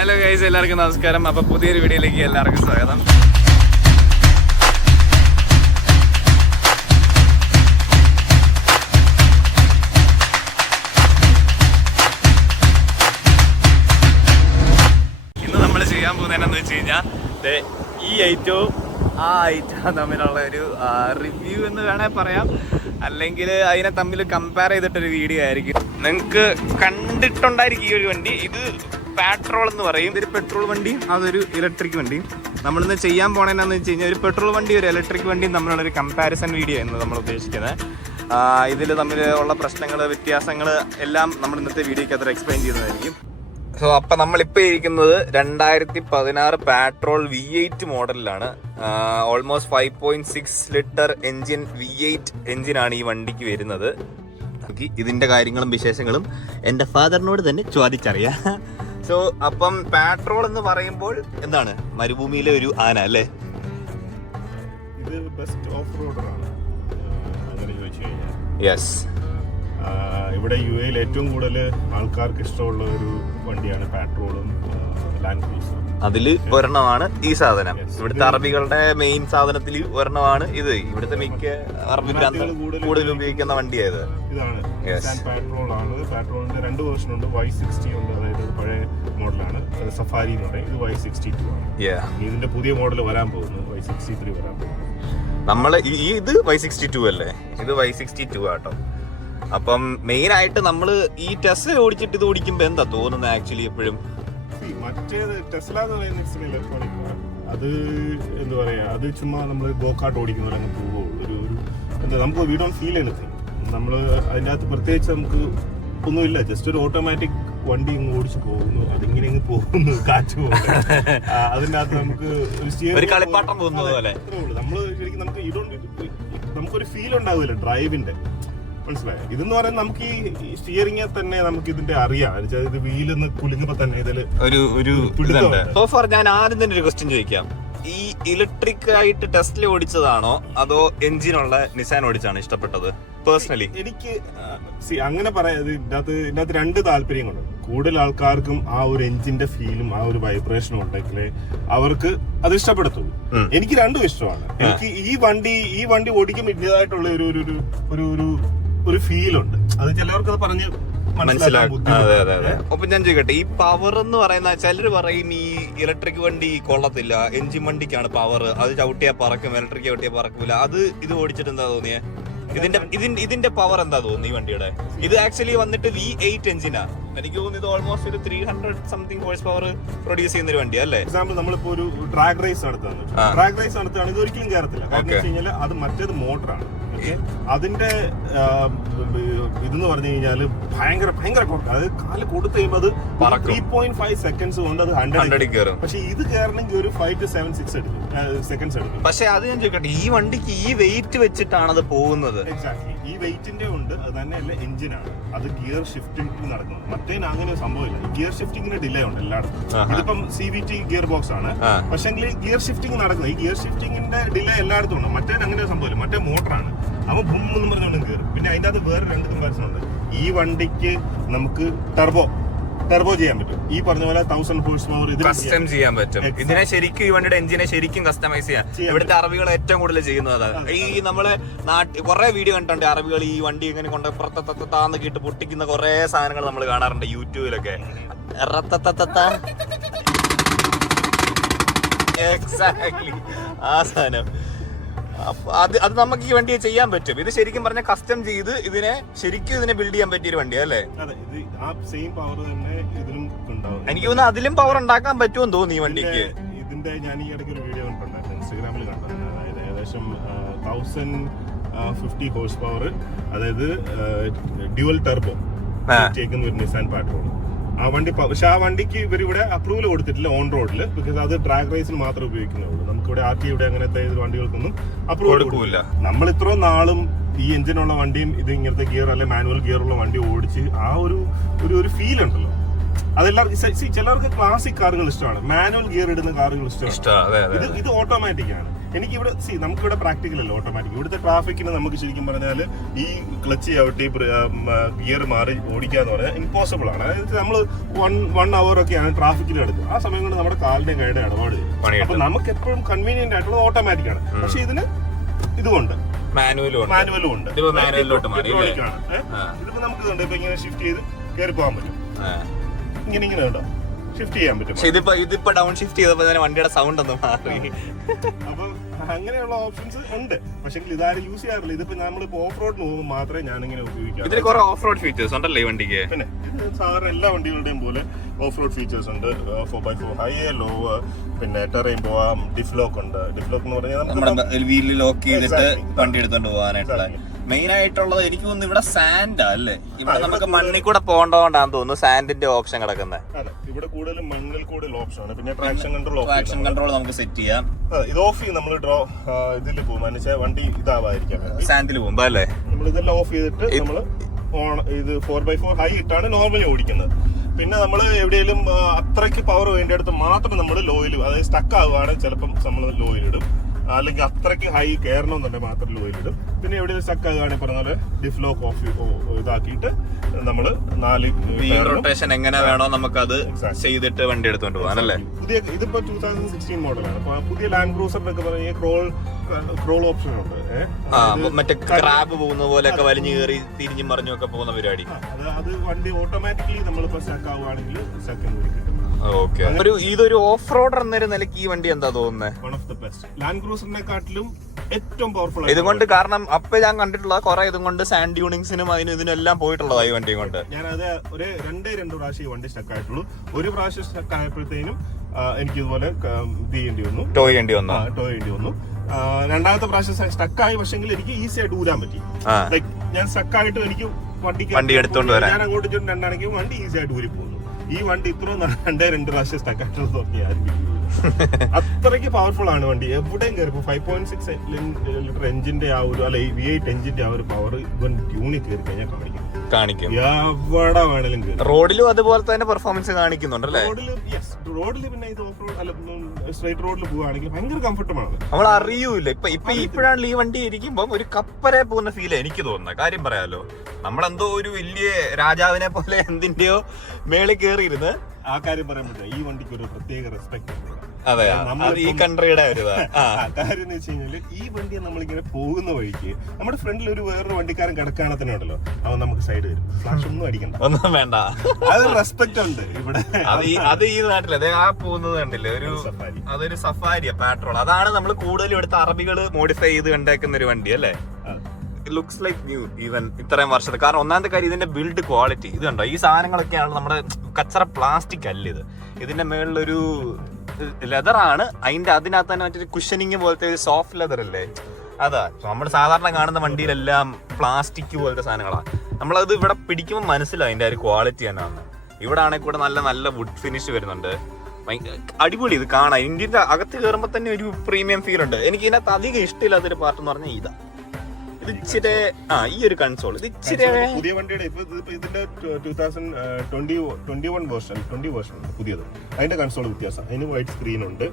Hello guys, എല്ലാവർക്കും നമസ്കാരം. അപ്പോൾ പുതിയൊരു വീഡിയോയിലേക്ക് എല്ലാവർക്കും സ്വാഗതം. ഇന്ന് നമ്മൾ ചെയ്യാൻ പോകുന്നതെന്നു വെച്ച് കഴിഞ്ഞാൽ ഈ ഐറ്റവും ആ ഐറ്റവും തമ്മിലുള്ള ഒരു റിവ്യൂ എന്ന് വേണേൽ പറയാം, അല്ലെങ്കിൽ അതിനെ തമ്മിൽ കമ്പയർ ചെയ്തിട്ടൊരു വീഡിയോ ആയിരിക്കും. നിങ്ങൾക്ക് കണ്ടിട്ടുണ്ടായിരിക്കും ഈ ഒരു വണ്ടി. ഇത് പെട്രോൾ എന്ന് പറയും. ഇതൊരു പെട്രോൾ വണ്ടിയും അതൊരു ഇലക്ട്രിക് വണ്ടിയും. നമ്മളിന്ന് ചെയ്യാൻ പോണേന്ന് വെച്ച് കഴിഞ്ഞാൽ ഒരു പെട്രോൾ വണ്ടി ഒരു ഇലക്ട്രിക് വണ്ടിയും തമ്മിലുള്ളൊരു കമ്പാരിസൺ വീഡിയോ എന്ന് നമ്മൾ ഉദ്ദേശിക്കുന്നത്. ഇതിൽ തമ്മിലുള്ള പ്രശ്നങ്ങൾ, വ്യത്യാസങ്ങൾ എല്ലാം നമ്മൾ ഇന്നത്തെ വീഡിയോയ്ക്ക് അത്ര എക്സ്പ്ലെയിൻ ചെയ്യുന്നതായിരിക്കും. സോ അപ്പം നമ്മളിപ്പോൾ ഇരിക്കുന്നത് 2016 പെട്രോൾ V8 മോഡലിലാണ്. ഓൾമോസ്റ്റ് 5.6 ലിറ്റർ എൻജിൻ V8 എൻജിനാണ് ഈ വണ്ടിക്ക് വരുന്നത്. ഇതിൻ്റെ കാര്യങ്ങളും വിശേഷങ്ങളും എൻ്റെ ഫാദറിനോട് തന്നെ ചോദിച്ചറിയാം. സോ അപ്പം പെട്രോൾ എന്ന് പറയുമ്പോൾ എന്താണ്, മരുഭൂമിയിലെ ഒരു ആന അല്ലേ? ഇത് ബെസ്റ്റ് ഓഫ് റോഡറാണ് അങ്ങനെ ചോദിച്ചു കഴിഞ്ഞാൽ. യെസ്, ഇവിടെ UAE ഏറ്റവും കൂടുതൽ ആൾക്കാർക്ക് ഇഷ്ടമുള്ള ഒരു വണ്ടിയാണ് പെട്രോളും ലാൻഡ് ക്രൂസറും. അതിൽ ഒരെണ്ണമാണ് ഈ സാധനം. ഇവിടുത്തെ അറബികളുടെ മെയിൻ സാധനത്തിൽ ഒരെണ്ണമാണ് ഇത്. ഇവിടുത്തെ മിക്ക അറബി കൂടുതൽ ഉപയോഗിക്കുന്ന വണ്ടിയായത് ഇതാണ്. പെട്രോൾ ആണ്. പെട്രോളിന്റെ 2 വേർഷൻ ഉണ്ട്. Y60 ഉണ്ട്, അതായത് പഴയ മോഡലാണ്. സഫാരി എന്ന് പറയും. ഇത് Y62 ആണ്. ഇതിന്റെ പുതിയ മോഡൽ വരാൻ പോകുന്നു, Y63 വരാൻ പോകുന്നു. ഇത് Y62 അല്ലേ? ഇത് Y62 ആട്ടോ. അപ്പം മെയിൻ ആയിട്ട് നമ്മള് ഈ ടെസ്ല ഓടിച്ചിട്ട് ഇത് ഓടിക്കുമ്പോ എന്താ തോന്നുന്നത് ആക്ച്വലി എപ്പോഴും? മറ്റേത് ടെസ്ല എന്ന് പറയുന്ന ഇലക്ട്രോണിക്, അത് എന്താ പറയാ, അത് ചുമ്മാ നമ്മൾ ഗോക്കാർട്ട് ഓടിക്കുന്ന പോലെ അങ്ങ് പോവുള്ളൂ. ഒരു എന്താ, നമുക്ക് വി ഡോണ്ട് ഫീൽ എനിത്തിങ്. നമ്മൾ അതിൻ്റെ അകത്ത് പ്രത്യേകിച്ച് നമുക്ക് ഒന്നുമില്ല. ജസ്റ്റ് ഒരു ഓട്ടോമാറ്റിക് വണ്ടി ഇങ്ങ് ഓടിച്ച് പോകുന്നു, അതിങ്ങനെ ഇങ്ങ് പോകുന്നു, കാറ്റ് പോകുന്നു. അതിൻ്റെ അകത്ത് നമുക്ക് ഒരു കളിപ്പാട്ടം പോകുന്നത് പോലെ നമ്മൾ ശരിക്കും നമുക്കൊരു ഫീൽ ഉണ്ടാവില്ല ഡ്രൈവിന്റെ. മനസ്സിലായോ? ഇതെന്ന് പറയുന്നത് നമുക്ക് ഈ സ്റ്റിയറിംഗിൽ തന്നെ നമുക്ക് ഇതിന്റെ അറിയാം. ഇത് വീലൊന്ന് കുലുങ്ങുമ്പോ തന്നെ ഇതില് ഒരു സോ ഫാർ ഞാൻ ആദ്യം തന്നെ ഒരു ക്വസ്റ്റ്യൻ ചോദിക്കാം. ഈ ഇലക്ട്രിക് ആയിട്ട് ടെസ്ല ഓടിച്ചതാണോ അതോ എഞ്ചിനുള്ള നിസാൻ ഓടിച്ചാണ് ഇഷ്ടപ്പെട്ടത്? പേഴ്സണലി എനിക്ക് അങ്ങനെ പറയാം. ഇതിനകത്ത് 2 താല്പര്യങ്ങളുണ്ട്. കൂടുതൽ ആൾക്കാർക്കും ആ ഒരു എഞ്ചിന്റെ ഫീലും ആ ഒരു വൈബ്രേഷനും ഉണ്ടെങ്കിലേ അവർക്ക് അത് ഇഷ്ടപ്പെടുത്തുള്ളൂ. എനിക്ക് രണ്ടും ഇഷ്ടമാണ്. എനിക്ക് ഈ വണ്ടി ഓടിക്കുമ്പോൾ ഇതിൻ്റെതായിട്ടുള്ള ഒരു ഫീൽ ഉണ്ട്. അത് ചിലവർക്ക് അത് പറഞ്ഞ് മനസ്സിലാക്കും. അപ്പൊ ഞാൻ ചോദിക്കട്ടെ, ഈ പവർ എന്ന് പറയുന്ന ചിലർ പറയും ഈ ഇലക്ട്രിക് വണ്ടി കൊള്ളത്തില്ല, എഞ്ചിൻ വണ്ടിക്കാണ് പവർ, അത് ചവിട്ടിയാ പറക്കും, ഇലക്ട്രിക് ചവിട്ടിയാ പറക്കില്ല. അത് ഇത് ഓടിച്ചിട്ട് എന്താ തോന്നിയേ? ഇതിന്റെ പവർ എന്താ തോന്നുന്നു ഈ വണ്ടിയുടെ? ഇത് ആക്ച്വലി വന്നിട്ട് V8 എഞ്ചിനാ. എനിക്ക് തോന്നുന്നു ഇത് ഓൾമോസ്റ്റ് ഒരു 300 സംതിങ് ഹോഴ്സ് പവർ പ്രൊഡ്യൂസ് ചെയ്യുന്ന ഒരു വണ്ടി അല്ലേ? എക്സാമ്പിൾ നമ്മളിപ്പോ ഒരു ഡ്രാഗ് റേസ് നടത്തുകയാണ്, ഇത് ഒരിക്കലും കയറത്തില്ല. കാരണം വെച്ച് കഴിഞ്ഞാൽ അത് മറ്റേത് മോട്ടറാണ്. അതിന്റെ ഇതെന്ന് പറഞ്ഞു കഴിഞ്ഞാൽ ഭയങ്കര അതായത് കാല് കൊടുത്തു കഴിയുമ്പോൾ അത് 3.5 സെക്കൻഡ്സ് കൊണ്ട് അത് 100 കയറും. പക്ഷെ ഇത് കയറണമെങ്കിൽ ഒരു 5 to 7 സെക്കൻഡ്സ് എടുക്കും. പക്ഷെ അത് ഞാൻ ചോദിക്കട്ടെ, ഈ വണ്ടിക്ക് ഈ വെയിറ്റ് വെച്ചിട്ടാണ് അത് പോകുന്നത്. എക്സാക്ട്ലി, ഈ വെയിറ്റിന്റെ ഉണ്ട്. അത് തന്നെയല്ല എഞ്ചിനാണ്, അത് ഗിയർ ഷിഫ്റ്റിംഗ് നടക്കുന്നത്. മറ്റേന് അങ്ങനെ ഒരു സംഭവമില്ല. ഗിയർ ഷിഫ്റ്റിംഗിന് ഡിലേ ഉണ്ട് എല്ലായിടത്തും. ഇതിപ്പം CVT ഗിയർ ബോക്സ് ആണ്, പക്ഷെങ്കിൽ ഗിയർ ഷിഫ്റ്റിംഗ് നടക്കുന്നത്. ഈ ഗിയർ ഷിഫ്റ്റിംഗിന്റെ ഡിലേ എല്ലായിടത്തും ഉണ്ട്. മറ്റേന് അങ്ങനെ ഒരു സംഭവമില്ല. മറ്റേ മോട്ടറാണ്, അവൻ ബും എന്ന് പറഞ്ഞുകൊണ്ട് കയറും. പിന്നെ അതിന്റെ അകത്ത് വേറെ 2 കമ്പാരിസൺ ഉണ്ട്. ഈ വണ്ടിക്ക് നമുക്ക് ടർബോ ചെയ്യാൻ പറ്റും. ഈ പറഞ്ഞ പോലെ 1000 ഹോഴ്സ് പവർ കസ്റ്റം ചെയ്യാൻ പറ്റും. ഇതിനെ ശരിക്കും ഈ വണ്ടിയുടെ എഞ്ചിനെ ശരിക്കും കസ്റ്റമൈസ് ചെയ്യാം. ഇവിടുത്തെ അറബികൾ ഏറ്റവും കൂടുതൽ ചെയ്യുന്നത് ഈ നമ്മളെ നാട്ടിൽ കുറെ വീഡിയോ കണ്ടിട്ടുണ്ട്. അറബികൾ ഈ വണ്ടി ഇങ്ങനെ കൊണ്ട് പുറത്താന്ന് കേട്ട് പൊട്ടിക്കുന്ന കുറെ സാധനങ്ങൾ നമ്മൾ കാണാറുണ്ട് യൂട്യൂബിലൊക്കെ. എക്സാക്ട്ലി ആ സാധനം. അത് നമുക്ക് ഈ വണ്ടിയെ ചെയ്യാൻ പറ്റും. ഇത് ശരിക്കും പറഞ്ഞ കസ്റ്റം ചെയ്ത് ഇതിനെ ബിൽഡ് ചെയ്യാൻ പറ്റിയ ഒരു വണ്ടിയാ അല്ലേ? എനിക്ക് തോന്നുന്നു അതിലും പവർ ഉണ്ടാക്കാൻ പറ്റുമെന്ന് തോന്നുന്നു ഈ വണ്ടിക്ക്. ഇതിന്റെ ഞാൻ ഈ ഇടയ്ക്ക് ഒരു വീഡിയോ കണ്ടിട്ടുണ്ടായിരുന്നു, ഇൻസ്റ്റാഗ്രാമിൽ കണ്ടത്. അതായത് ഏകദേശം 1050 ഹോഴ്സ് പവർ, അതായത് ഡ്യുവൽ ടർബോ ചേക്കുന്ന ഒരു നിസാൻ പെട്രോൾ. ആ വണ്ടി, പക്ഷെ ആ വണ്ടിക്ക് ഇവരിവിടെ അപ്രൂവൽ കൊടുത്തിട്ടില്ല ഓൺ റോഡിൽ. ബിക്കോസ് അത് ഡ്രാഗ് റേസിന് മാത്രമേ ഉപയോഗിക്കുന്നുള്ളൂ. നമുക്കിവിടെ RTO അങ്ങനത്തെ വണ്ടികൾക്കൊന്നും അപ്രൂവൽ കൊടുക്കില്ല. നമ്മൾ ഇത്രയും നാളും ഈ എഞ്ചിനുള്ള വണ്ടിയും ഇത് ഇങ്ങനത്തെ ഗിയർ അല്ലെ മാനുവൽ ഗിയർ ഉള്ള വണ്ടി ഓടിച്ച് ആ ഒരു ഫീൽ ഉണ്ടല്ലോ, അതെല്ലാം ചിലർക്ക് ക്ലാസിക് കാറുകൾ ഇഷ്ടമാണ്, മാനുവൽ ഗിയർ ഇടുന്ന കാറുകൾ ഇഷ്ടമാണ്. ഇത് ഓട്ടോമാറ്റിക് ആണ്. എനിക്കിവിടെ നമുക്കിവിടെ പ്രാക്ടിക്കൽ അല്ല ഓട്ടോമാറ്റിക്. ഇവിടുത്തെ ട്രാഫിക്കിന് നമുക്ക് ശരിക്കും പറഞ്ഞാൽ ഈ ക്ലച്ച് ചവിട്ടി ഗിയർ മാറി ഓടിക്കാന്ന് പറഞ്ഞാൽ ഇമ്പോസിബിൾ ആണ്. അതായത് നമ്മൾ 1 hour ഒക്കെയാണ് ട്രാഫിക്കിൽ എടുക്കുക. ആ സമയം കൊണ്ട് നമ്മുടെ കാലിന്റെ കൈയുടെ ഇടപാട് ചെയ്യും. അപ്പൊ നമുക്ക് എപ്പോഴും കൺവീനിയന്റ് ആയിട്ടുള്ളത് ഓട്ടോമാറ്റിക് ആണ്. പക്ഷെ ഇതിന് ഇതുകൊണ്ട് മാനുവലും ഉണ്ട്. ഇതിപ്പോ നമുക്ക് ഇതുണ്ട്. ഇപ്പൊ ഇങ്ങനെ ഷിഫ്റ്റ് ചെയ്ത് കയറി പോകാൻ പറ്റും. ഇങ്ങനെ ഉണ്ടോ ഷിഫ്റ്റ് ചെയ്യാൻ പറ്റും. ഇതിപ്പോ ഡൗൺ ഷിഫ്റ്റ് ചെയ്തപ്പോ വണ്ടിയുടെ സൗണ്ട് ഒന്നും മാറി. അപ്പൊ അങ്ങനെയുള്ള ഓപ്ഷൻസ് ഉണ്ട്. പക്ഷെ ഇതാരും യൂസ് ചെയ്യാറില്ല. ഇതിപ്പോ നമ്മളിപ്പോ ഓഫ് റോഡിന് പോകുമ്പോൾ മാത്രമേ ഞാനിങ്ങനെ ഉപയോഗിക്കാം. ഇതിൽ കുറെ ഓഫ് റോഡ് ഫീച്ചേഴ്സ് ഉണ്ടല്ലോ ഈ വണ്ടിക്ക്. പിന്നെ സാധാരണ എല്ലാ വണ്ടികളുടെയും പോലെ ഓഫ് റോഡ് ഫീച്ചേഴ്സ് ഉണ്ട്. 4x4 ഹൈ ലോ, പിന്നെ ടെറൈൻ പോവാം, ഡിഫ്ലോക്ക് ഉണ്ട്. ഡിഫ്ലോക്ക് എന്ന് പറഞ്ഞാൽ വീലിൽ ലോക്ക് ചെയ്തിട്ട് വണ്ടി എടുത്തോണ്ട് പോകാനായിട്ടുള്ള മെയിൻ ആയിട്ടുള്ളത്. എനിക്ക് തോന്നുന്നു ഇവിടെ സാൻഡാ അല്ലേ, ഇവിടെ നമുക്ക് മണ്ണിൽ കൂടെ പോകേണ്ടതുകൊണ്ടാന്ന് തോന്നുന്നു സാൻഡിന്റെ ഓപ്ഷൻ കിടക്കുന്നത്. ഇവിടെ കൂടുതലും മണ്ണിൽ കൂടുതൽ ഓപ്ഷൻ ആണ്. പിന്നെ ട്രാക്ഷൻ കൺട്രോൾ നമുക്ക് സെറ്റ് ചെയ്യാം. ഇത് ഓഫ് ചെയ്യും നമ്മൾ ഇതിൽ പോകും, വണ്ടി ഇതാവാതിരിക്കാൻ സാൻഡിൽ പോകുമ്പോ അല്ലേ. നമ്മൾ ഇതെല്ലാം ഓഫ് ചെയ്തിട്ട് നമ്മള് ഇത് 4x4 ഹൈ ഇട്ടാണ് നോർമലി ഓടിക്കുന്നത്. പിന്നെ നമ്മൾ എവിടെയെങ്കിലും അത്രയ്ക്ക് പവർ വേണ്ടിയെടുത്ത് മാത്രം നമ്മൾ ലോയിൽ, അതായത് സ്റ്റക്ക് ആവുകയാണെങ്കിൽ ചിലപ്പം നമ്മൾ ലോയിൽ ഇടും. അല്ലെങ്കിൽ അത്രയ്ക്ക് ഹൈ കയറണമെന്നുണ്ടെങ്കിൽ മാത്രം ലോയിലിടും. പിന്നെ എവിടെയും സ്റ്റക്ക് ആകുകയാണെങ്കിൽ പറഞ്ഞ പോലെ ഡിഫ്ലോക്ക് ഓഫ് ഇതാക്കിയിട്ട് നമ്മൾ 4 റൊട്ടേഷൻ എങ്ങനെ വേണോ നമുക്കത് ചെയ്തിട്ട് വണ്ടി എടുത്തോണ്ട് പോകാൻ അല്ലേ. ഇതിപ്പോ 2016 മോഡലാണ്. അപ്പൊ പുതിയ ലാൻഡ് ക്രൂസറിനൊക്കെ പറഞ്ഞ ക്രോൾ ഓപ്ഷൻ ഉണ്ട്. മറ്റേ ക്രാബ് പോകുന്ന പോലെയൊക്കെ വലിഞ്ഞു കയറി തിരിഞ്ഞും മറിഞ്ഞും ഒക്കെ പോകുന്ന പരിപാടി. അത് വണ്ടി ഓട്ടോമാറ്റിക്കലി നമ്മളിപ്പോ സ്റ്റക്ക് ആവുകയാണെങ്കിൽ സെക്കൻഡ് കിട്ടും. ഇതൊരു ഓഫ് റോഡർ എന്നൊരു നിലയ്ക്ക് ഈ വണ്ടി എന്താ തോന്നുന്നത്? One of the best. Land ക്രൂസറിനെക്കാട്ടിലും ഏറ്റവും പവർഫുൾ ഇതുകൊണ്ട്. കാരണം അപ്പൊ ഞാൻ കണ്ടിട്ടുള്ള കുറെ ഇതും കൊണ്ട് സാൻഡ് ട്യൂണിങ്സിനും അതിനും ഇതിനെല്ലാം പോയിട്ടുള്ളതാ ഈ വണ്ടി കൊണ്ട്. ഞാനത് ഒരു 2 പ്രാവശ്യം ഈ വണ്ടി സ്റ്റക്ക് ആയിട്ടുള്ളൂ. ഒരു പ്രാവശ്യം സ്റ്റക്ക് ആയപ്പോഴത്തേനും എനിക്ക് ഇതുപോലെ ടോ ചെയ്യേണ്ടി വന്നു. രണ്ടാമത്തെ പ്രാവശ്യം സ്റ്റക്കായി, പക്ഷെങ്കിൽ എനിക്ക് ഈസി ആയിട്ട് ഊരാൻ പറ്റി. ലൈക് ഞാൻ സ്റ്റക്കായിട്ട് എനിക്ക് വണ്ടി എടുത്തോണ്ട് വരാൻ, ഞാൻ അങ്ങോട്ട് രണ്ടാണെങ്കിൽ വണ്ടി ഈസി ആയിട്ട് ഊരി പോകുന്നു. ഈ വണ്ടി ഇത്രയും 2 പ്രാവശ്യം സ്റ്റക്ക് ആയിട്ടുള്ളത് നോക്കിയായിരിക്കും. അത്രയ്ക്ക് പവർഫുൾ ആണ് വണ്ടി. എവിടെയും കയറി 5.6 ലിറ്റർ എഞ്ചിന്റെ ആ ഒരു, അല്ലെ V8 എഞ്ചിന്റെ ആ ഒരു പവർ ഇവൻ ട്യൂണിൽ കയറി കഴിഞ്ഞാൽ കാണിക്കും. എവിടെ വേണേലും കയറി. റോഡിലും അതുപോലെ തന്നെ പെർഫോമൻസ് കാണിക്കുന്നുണ്ടല്ലേ? റോഡിൽ പിന്നെ ഇത് ഓഫ് റോഡ് അല്ല സ്ട്രൈറ്റ് റോഡിൽ പോവുകയാണെങ്കിൽ ഭയങ്കര കംഫർട്ടബിൾ ആണ്. നമ്മൾ അറിയൂല. ഇപ്പോഴാണ് ഈ വണ്ടി ഇരിക്കുമ്പോ ഒരു കപ്പലെ പോകുന്ന ഫീൽ എനിക്ക് തോന്നുന്നത്. കാര്യം പറയാലോ, നമ്മളെന്തോ ഒരു വലിയ രാജാവിനെ പോലെ എന്തിന്റെയോ മേളിൽ കയറിയിരുന്ന് ആ കാര്യം പറയാൻ പറ്റില്ല. ഈ വണ്ടിക്ക് ഒരു പ്രത്യേക റെസ്പെക്ട് ഉണ്ട്. അതെ, ഈ കൺട്രിയുടെ കാര്യം എന്ന് വെച്ച് കഴിഞ്ഞാല് ഈ വണ്ടിയെ നമ്മളിങ്ങനെ പോകുന്ന വഴിക്ക് നമ്മുടെ ഫ്രണ്ടിൽ ഒരു വേറൊരു വണ്ടിക്കാരൻ കിടക്കുകയാണെങ്കിൽ തന്നെ ഉണ്ടല്ലോ, അവൻ നമുക്ക് സൈഡ് വരും. ഫ്ലാഷ് ഒന്നും അടിക്കണ്ട, ഒന്നും വേണ്ട. അത് റെസ്പെക്ട് ഉണ്ട് ഇവിടെ. അത് ഈ നാട്ടിൽ അതെ ആ പോകുന്നത് കണ്ടില്ലേ, അതൊരു സഫാരിയാ, പാട്രോൾ. അതാണ് നമ്മൾ കൂടുതലും എടുത്ത അറബികള് മോഡിഫൈ ചെയ്ത് കണ്ടേക്കുന്ന ഒരു വണ്ടി അല്ലേ. ലുക്സ് ലൈക്ക് ന്യൂ ഈവൻ ഇത്രയും വർഷത്തെ. കാരണം ഒന്നാമത്തെ കാര്യം ഇതിന്റെ ബിൽഡ് ക്വാളിറ്റി. ഇത് കണ്ടോ, ഈ സാധനങ്ങളൊക്കെയാണ് നമ്മുടെ കച്ചറ പ്ലാസ്റ്റിക് അല്ല ഇത്. ഇതിന്റെ മേളിലൊരു ലെതറാണ്, അതിനകത്ത് തന്നെ മറ്റൊരു കുഷനിങ് പോലത്തെ സോഫ്റ്റ് ലെതർ അല്ലേ. അതാ നമ്മൾ സാധാരണ കാണുന്ന വണ്ടിയിലെല്ലാം പ്ലാസ്റ്റിക് പോലത്തെ സാധനങ്ങളാണ്. നമ്മളത് ഇവിടെ പിടിക്കുമ്പോൾ മനസ്സിലാവും അതിന്റെ ഒരു ക്വാളിറ്റി തന്നെയാണ്. ഇവിടെ ആണെങ്കിൽ കൂടെ നല്ല നല്ല വുഡ് ഫിനിഷ് വരുന്നുണ്ട്. അടിപൊളി ഇത് കാണാൻ. ഇന്ത്യൻ്റെ അകത്ത് കയറുമ്പോൾ തന്നെ ഒരു പ്രീമിയം ഫീൽ ഉണ്ട്. എനിക്ക് ഇതിനകത്ത് അധികം ഇഷ്ടമില്ലാത്തൊരു പാർട്ട് എന്ന് പറഞ്ഞാൽ ഇതാ, ഇത് ഇച്ചിരി ഈ ഒരു കൺസോൾ ഇത് ഇച്ചിരി പുതിയ വണ്ടിയുടെ ഇതിന്റെ 2021 വേർഷൻ പുതിയത്. അതിന്റെ കൺസോൾ വ്യത്യാസം, അതിന് വൈറ്റ് സ്ക്രീൻ ഉണ്ട്,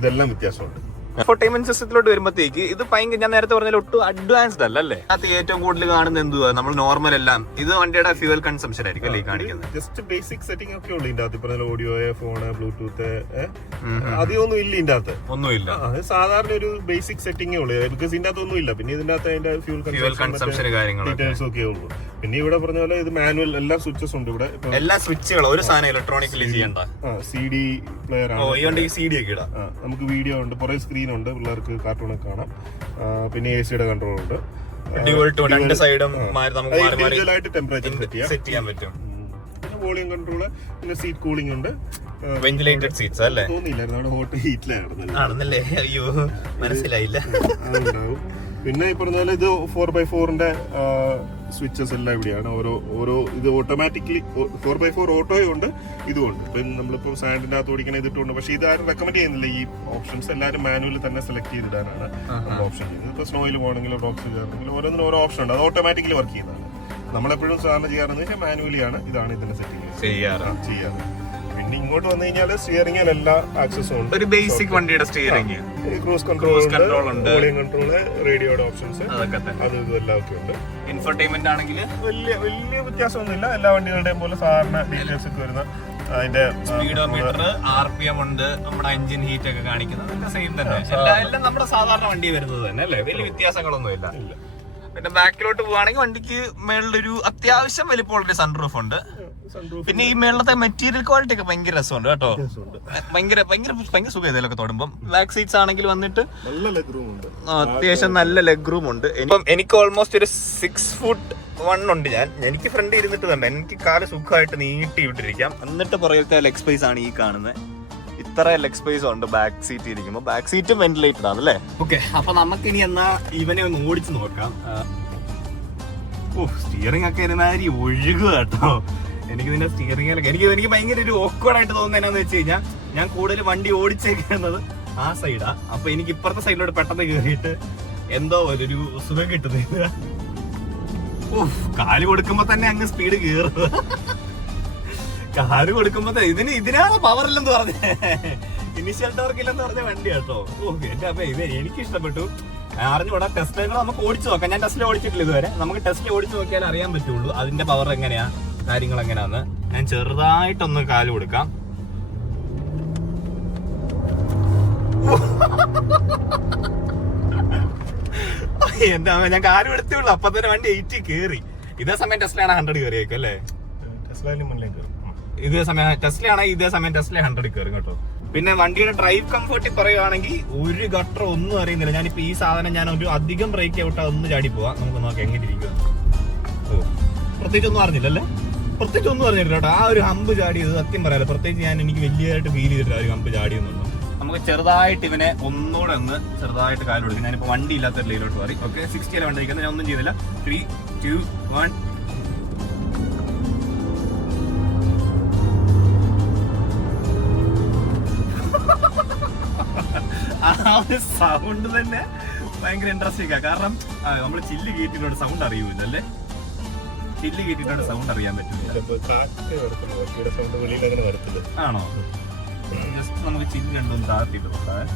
ഇതെല്ലാം വ്യത്യാസമുണ്ട്. ഇൻഫോർടൈൻമെന്റ് സിസ്റ്റത്തിലോട്ട് വരുമ്പോഴത്തേക്ക് ഇത് ഭയങ്കര, ഞാൻ നേരത്തെ പറഞ്ഞാൽ ഒട്ടും അഡ്വാൻസ്ഡ് അല്ല അല്ലേ. അത് ഏറ്റവും കൂടുതൽ കാണുന്നത് എന്തുവാ, നമ്മൾ നോർമൽ എല്ലാം ഇത് വണ്ടിയുടെ ഫ്യൂവൽ കൺസംഷൻ ആയിരിക്കും അല്ലേ കാണിക്കുന്നത്. ജസ്റ്റ് ബേസിക് സെറ്റിംഗ് ഒക്കെ ഉള്ളു ഇതിന്റെ അകത്ത്. ഇപ്പൊ ഓഡിയോ, ഫോണ്, ബ്ലൂടൂത്ത്, അധികമൊന്നും ഇല്ല ഇതിന്റെ അകത്ത്. ഒന്നുമില്ല, സാധാരണ ഒരു ബേസിക് സെറ്റിംഗേ ഉള്ളൂ. ബിക്കോസ് ഇതിന്റെ അകത്ത് ഒന്നും ഇല്ല. പിന്നെ ഇതിന്റെ അകത്ത് അതിന്റെ ഫ്യൂൽ കൺസംഷൻ ഡീറ്റെയിൽസ് ഒക്കെ ഉള്ളൂ. പിന്നെ ഇവിടെ പറഞ്ഞ പോലെ ഇത് മാനുവൽ എല്ലാ സ്വിച്ചസ് ഉണ്ട് ഇവിടെ. എല്ലാ സ്വിച്ചുകളും ഒരു സാധനം ഇലക്ട്രോണിക്കലി ചെയ്യണ്ട. CD പ്ലെയർ ആണ്, CD ഒക്കെ ഇടാം. നമുക്ക് വീഡിയോ ഉണ്ട്, പുറകെ സ്ക്രീൻ ഉണ്ട്, പിള്ളേർക്ക് കാർട്ടൂണൊക്കെ കാണാം. പിന്നെ AC-യുടെ കൺട്രോൾ ഉണ്ട്. രണ്ട് സൈഡും ടെമ്പറേച്ചർ സെറ്റ് ചെയ്യാൻ പറ്റും. പിന്നെ വോളിയം കൺട്രോള്, പിന്നെ സീറ്റ് കൂളിംഗ് ഉണ്ട്. വെന്റിലേറ്റഡ് സീറ്റ്സ് അല്ലേ? തോന്നിയില്ലായിരുന്നു, അവിടെ ഹോട്ട് ഹീറ്റിലായിരുന്നല്ലേ. അയ്യോ മനസ്സിലായില്ല. അതുണ്ടാവും. പിന്നെ ഈ പറഞ്ഞ പോലെ ഇത് 4x4ന്റെ സ്വിച്ചസ് എല്ലാം ഇവിടെയാണ്. ഓരോ ഇത് ഓട്ടോമാറ്റിക്കലി 4x4 ഓട്ടോയും ഉണ്ട്, ഇതുമുണ്ട്. ഇപ്പം നമ്മളിപ്പോൾ സാൻഡിന്റെ അകത്ത് ഓടിക്കണ ഇതിട്ടുണ്ട്. പക്ഷെ ഇത് ആരും റെക്കമെൻഡ് ചെയ്യുന്നില്ല. ഈ ഓപ്ഷൻസ് എല്ലാവരും മാനുവലി തന്നെ സെലക്ട് ചെയ്തിടാനാണ് ഓപ്ഷൻ ചെയ്യുന്നത്. ഇപ്പോൾ സ്നോയിൽ പോകണമെങ്കിലും റോക്സിൽ ആണെങ്കിലും ഓരോന്നിനും ഓരോ ഓപ്ഷൻ ഉണ്ട്. അത് ഓട്ടോമാറ്റിക്കലി വർക്ക് ചെയ്യുന്നതാണ്. നമ്മളെപ്പോഴും സാധാരണ ചെയ്യാറെന്ന് വെച്ചാൽ മാനുവലി ആണ്, ഇതാണ് ഇതിന്റെ സെറ്റിംഗ് ചെയ്യാറ്. പിന്നെ ഇങ്ങോട്ട് വന്നു കഴിഞ്ഞാൽ സ്റ്റിയറിംഗിൽ എല്ലാ ആക്സസും ഉണ്ട്. ഒരു ബേസിക് വണ്ടിയുടെ സ്റ്റിയറിംഗ്, ക്രൂസ് കൺട്രോൾ ഉണ്ട്, വോളിയം കൺട്രോൾ, റേഡിയോയുടെ ഓപ്ഷൻസ്, അതൊക്കെ തന്നെ. അത് ഇതെല്ലാം ഒക്കെ ഉണ്ട്. ഇൻഫർടൈൻമെന്റ് ആണെങ്കിൽ വലിയ വ്യത്യാസമൊന്നുമില്ല. എല്ലാ വണ്ടികളുടെയും പോലെ സാധാരണ ഡീറ്റെയിൽസ് ഒക്കെ വരുന്ന അതിന്റെ സ്പീഡോമീറ്റർ, RPM ഉണ്ട്, നമ്മുടെ എഞ്ചിൻ ഹീറ്റ് ഒക്കെ കാണിക്കുന്നത് സെയിം തന്നെ. എല്ലാം നമ്മുടെ സാധാരണ വണ്ടി വരുന്നത് തന്നെ അല്ലേ, വലിയ വ്യത്യാസങ്ങളൊന്നുമില്ല. പിന്നെ ബാക്കിലോട്ട് പോവാണെങ്കിൽ വണ്ടിക്ക് മേളിലൊരു അത്യാവശ്യം വലിപ്പമുള്ളൊരു സൺറൂഫ് ഉണ്ട്. പിന്നെ ഈ മേളത്തെ മെറ്റീരിയൽ ക്വാളിറ്റി ഒക്കെ ഭയങ്കര രസമുണ്ട് കേട്ടോ. ഭയങ്കര സുഖം ഇതിലൊക്കെ തൊടുമ്പം. ബാക്ക് സീറ്റ്സ് ആണെങ്കിൽ വന്നിട്ട് അത്യാവശ്യം നല്ല ലെഗ് റൂം ഉണ്ട്. എനിക്ക് ഓൾമോസ്റ്റ് ഒരു 6'1" ഉണ്ട്. എനിക്ക് ഫ്രണ്ട് ഇരുന്നിട്ട് തന്നെ എനിക്ക് കാല് സുഖമായിട്ട് നീട്ടി വിട്ടിരിക്കാം. എന്നിട്ട് പുറകത്തെ ലെഗ് സ്പേസ് ആണ് ഈ കാണുന്നത്. ഇത്ര ലെഗ് സ്പേസ് ഉണ്ട് ബാക്ക് സീറ്റ് ഇരിക്കുമ്പോൾ. ബാക്ക് സീറ്റും വെന്റിലേറ്റഡ് ആണ് അല്ലേ. ഓക്കെ, അപ്പൊ നമുക്ക് ഇനി എന്നാ ഇവനെ ഒന്ന് ഓടിച്ചു നോക്കാം. സ്റ്റിയറിംഗ് ഒക്കെ ഇരുന്നാരി ഒഴുകുക കേട്ടോ. എനിക്ക് ഇതിന്റെ സ്റ്റിയറിംഗിലൊക്കെ എനിക്ക് ഭയങ്കര ഒരു ഓക്വേർഡ് ആയിട്ട് തോന്നുന്നത് എന്നാന്ന് വെച്ച് കഴിഞ്ഞാൽ, ഞാൻ കൂടുതൽ വണ്ടി ഓടിച്ചേക്കുന്നത് ആ സൈഡാ. അപ്പൊ എനിക്ക് ഇപ്പുറത്തെ സൈഡിലോട്ട് പെട്ടെന്ന് കയറിയിട്ട് എന്തോ ഒരു സുഖം കിട്ടുന്നത്. കാല് കൊടുക്കുമ്പോ തന്നെ അങ്ങ് സ്പീഡ് കയറുക. കാല് കൊടുക്കുമ്പോ ഇതിനാണ് പവർ ഇല്ലെന്ന് പറഞ്ഞേ, ഇനിഷ്യൽ ടോർക്ക് ഇല്ലെന്ന് പറഞ്ഞ വണ്ടി കേട്ടോ. എന്റെ അപ്പൊ ഇത് എനിക്ക് ഇഷ്ടപ്പെട്ടു. അറിഞ്ഞുകൂടാ, ടെസ്റ്റിലൊക്കെ നമുക്ക് ഓടിച്ചു നോക്കാം. ഞാൻ ടെസ്റ്റിൽ ഓടിച്ചിട്ടില്ല ഇതുവരെ. നമുക്ക് ടെസ്റ്റിൽ ഓടിച്ചു നോക്കിയാൽ അറിയാൻ പറ്റുള്ളൂ അതിന്റെ പവർ എങ്ങനെയാ, കാര്യങ്ങൾ എങ്ങനെയാന്ന്. ഞാൻ ചെറുതായിട്ടൊന്ന് കാല് കൊടുക്കാം. എന്താ, ഞാൻ കാല് എടുത്തുള്ളൂ, അപ്പൊ തന്നെ വണ്ടി 80 കയറി. ഇതേ സമയം ടെസ്റ്റിലാണ് 100 കയറിയേക്കും അല്ലേ. ഇതേ സമയം ടെസ്റ്റിലാണെങ്കിൽ ഇതേ സമയം ടെസ്റ്റിലെ 100 കയറും കേട്ടോ. പിന്നെ വണ്ടിയുടെ ഡ്രൈവ് കംഫർട്ടിൽ പറയുകയാണെങ്കിൽ ഒരു ഗട്ടർ ഒന്നും അറിയുന്നില്ല. ഞാനിപ്പോ ഈ സാധനം ഞാൻ ഒരു അധികം ബ്രേക്ക് ഔട്ടാ ഒന്ന് ചാടി പോവാ. നമുക്ക് നോക്കാം എങ്ങനെ ഇരിക്കുക. പ്രത്യേകിച്ച് ഒന്നും അറിഞ്ഞില്ലല്ലേ, പ്രത്യേകിച്ച് ഒന്നും അറിഞ്ഞില്ല കേട്ടോ. ആ ഒരു ഹമ്പ് ചാടിയത് സത്യം പറയാലോ, പ്രത്യേകിച്ച് എനിക്ക് വലിയതായിട്ട് ഫീൽ ചെയ്തിട്ടില്ല ഒരു ഹമ്പ് ചാടിയെന്നുള്ളൂ. നമുക്ക് ചെറുതായിട്ട് ഇവനെ ഒന്നുകൂടെ ഒന്ന് ചെറുതായിട്ട് കാല് കൊടുക്കും. ഞാനിപ്പോ വണ്ടി ഇല്ലാത്ത ലൈലോട്ട് മാറി. ഓക്കെ, 60 വണ്ടി നിൽക്കുന്നത്. ഞാൻ ഒന്നും ചെയ്തില്ല. 3, 2, 1. ആ ഒരു സൗണ്ട് തന്നെ ഭയങ്കര ഇൻട്രസ്റ്റിംഗ്. കാരണം നമ്മള് ചില്ല് കയറ്റിനോട് സൗണ്ട് അറിയൂല്ലേ. ചില്ല് കയറ്റിനോട് സൗണ്ട് അറിയാൻ പറ്റില്ല. ആണോ? ജസ്റ്റ് നമുക്ക് ചില്ല് രണ്ടും താഴ്ത്തിട്ട് നോക്കാം.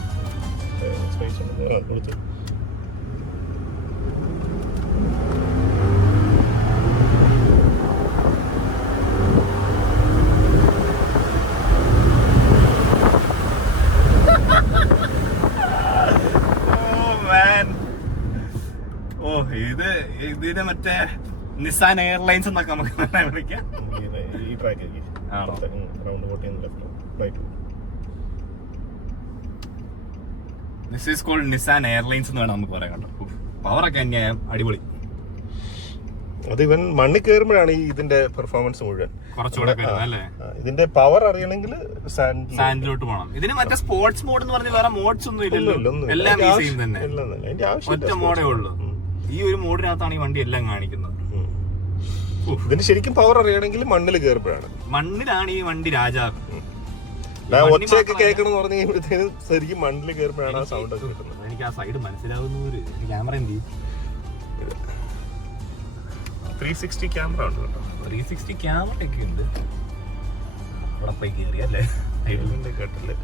ഇതിന് മറ്റേ നിസാൻ എയർലൈൻസ് എന്നൊക്കെ നമുക്ക് വിളിക്കാം. This is called Nissan airlines എന്ന് വേണം നമുക്ക് പറയാം കേട്ടോ. പവറൊക്കെ തന്നെയാ അടിപൊളി. അത് ഇവൻ മണ്ണിൽ കയറുമ്പോഴാണ് ഈ ഇതിന്റെ പെർഫോമൻസ് മുഴുവൻ കുറച്ചുകൂടെ അല്ലേ. ഇതിന്റെ പവർ അറിയണമെങ്കിൽ സാൻഡിലോട്ട് പോകണം. ഇതിന് മറ്റേ സ്പോർട്സ് മോഡ് എന്ന് പറഞ്ഞ വേറെ മോഡ്സ് ഒന്നും ഇല്ലല്ലോ, എല്ലാം തന്നെ ഒറ്റ മോഡേ ഉള്ളൂ. ഈ ഒരു മോഡിനകത്താണ് ഈ വണ്ടി എല്ലാം കാണിക്കുന്നത്. ഇതിന് ശരിക്കും പവർ അറിയണമെങ്കിൽ മണ്ണിൽ കയറുമ്പോഴാണ്. മണ്ണിലാണ് ഈ വണ്ടി രാജാവ്. ഒച്ചയൊക്കെ കേൾക്കണം എന്ന് പറഞ്ഞു കഴിയുമ്പോഴത്തേനും ശരിക്കും മണ്ണിൽ കയറുമ്പോഴാണ് ആ സൗണ്ട് ഒക്കെ കിട്ടുന്നത്. എനിക്ക് ആ സൈഡ് മനസ്സിലാവുന്ന ഒരു ക്യാമറ എന്ത് ചെയ്യും. 360 ക്യാമറ ഉണ്ട് കേട്ടോ. 360 ക്യാമറ ഒക്കെ ഉണ്ട്. അവിടെ പോയി കയറിയല്ലേ കേട്ടില്ലേ.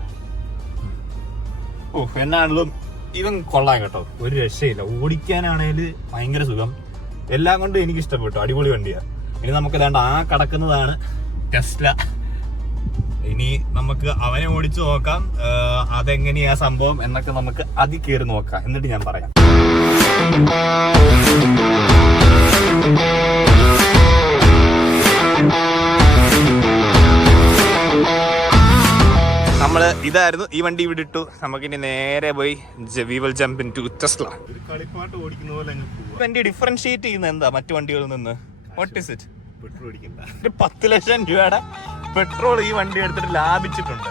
എന്നാണെങ്കിലും ഇവൻ കൊള്ളാം കേട്ടോ, ഒരു രക്ഷയില്ല. ഓടിക്കാനാണേല് ഭയങ്കര സുഖം, എല്ലാം കൊണ്ടും എനിക്ക് ഇഷ്ടപ്പെട്ടു. അടിപൊളി വണ്ടിയാ. ഇനി നമുക്ക് വേണ്ട ആ കിടക്കുന്നതാണ് ടെസ്ല. ഇനി നമുക്ക് അവനെ ഓടിച്ചു നോക്കാം, അതെങ്ങനെയാ സംഭവം എന്നൊക്കെ നമുക്ക് അതിൽ കയറി നോക്കാം. എന്നിട്ട് ഞാൻ പറയാം. നമ്മള് ഇതായിരുന്നു ഈ വണ്ടി ഇവിടെ ഇട്ടു. നമുക്കിനി നേരെ പോയി we will jump into Tesla. കളിപ്പാട്ട് ഓടിക്കുന്ന പോലെ വണ്ടി ഡിഫറൻഷിയേറ്റ് ചെയ്യുന്ന എന്താ മറ്റു വണ്ടികളിൽ നിന്ന്? What is it? പെട്രോൾ അടിക്കണ്ട. 10 ലക്ഷം രൂപയുടെ പെട്രോൾ ഈ വണ്ടി എടുത്തിട്ട് ലാഭിച്ചിട്ടുണ്ട്.